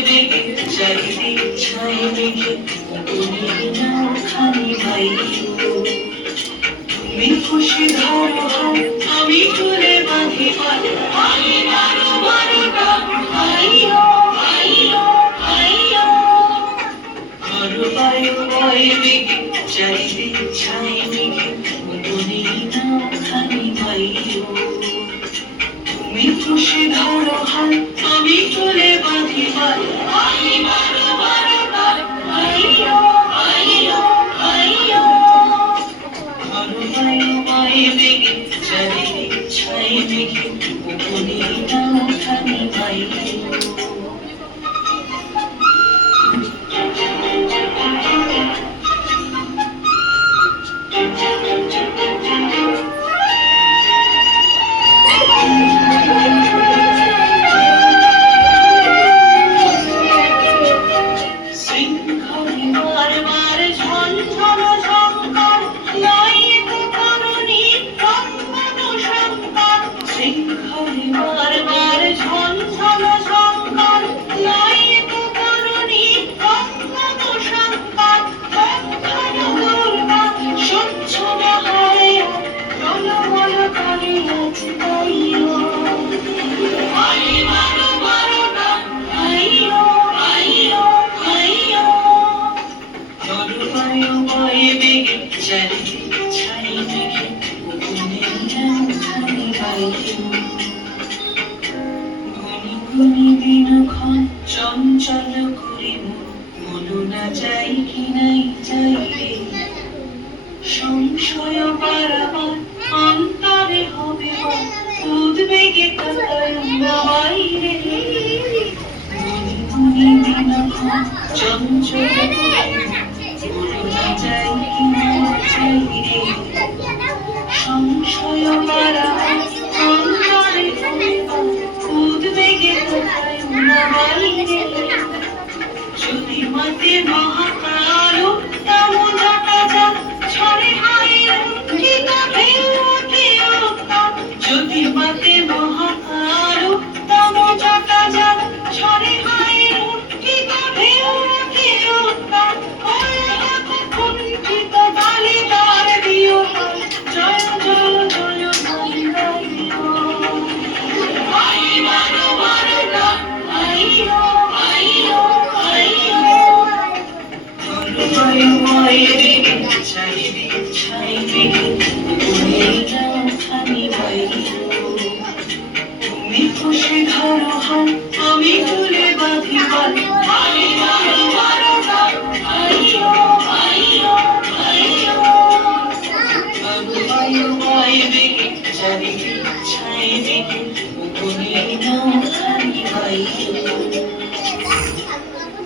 বেগে চাইতে ছাই মেঘে খানি ভাই তুমি খুশি ধরো হাত আমি তুলে বাঁধি পাল আমি মারো মারো ডাক আইও আইও আইও মারো বায়ু বয়ে বেগে চাইতে ছাই মেঘে খানি ভাইও তুমি খুশি ধরো হাত আমি তুলে বাঁধি পাল আমি মারো মারো ডাক আইও আইও আইও মারো বায়ু বয়ে বেগে চাইতে ছাই মেঘে খানি ভাইও চঞ্চল করি মনু না যাই কি নাই যাই রে সংশয় বারবার অন্তরে হবে উদ্বেগে তাকায় বাইরে দিনক্ষণ চঞ্চল করি মনু না যাই কি নাই যাই রে সংশয় বারবার অন্তরে হবে উদ্বেগে তাকায় বাইরে যদি মতে মহাকালো তামো জাটা যা ছড়ে হায় গীতা ভেউতে ওটা যদি মতে মহাকালো তামো জাটা যা ছড়ে হায় গীতা ভেউতে ওটা ওরা কুণ্ঠিত বালিদার দিও জয় জয় জয় জয় গাইও আই মারো মারো না আইও আইও ছাই ছাই খানি ভাই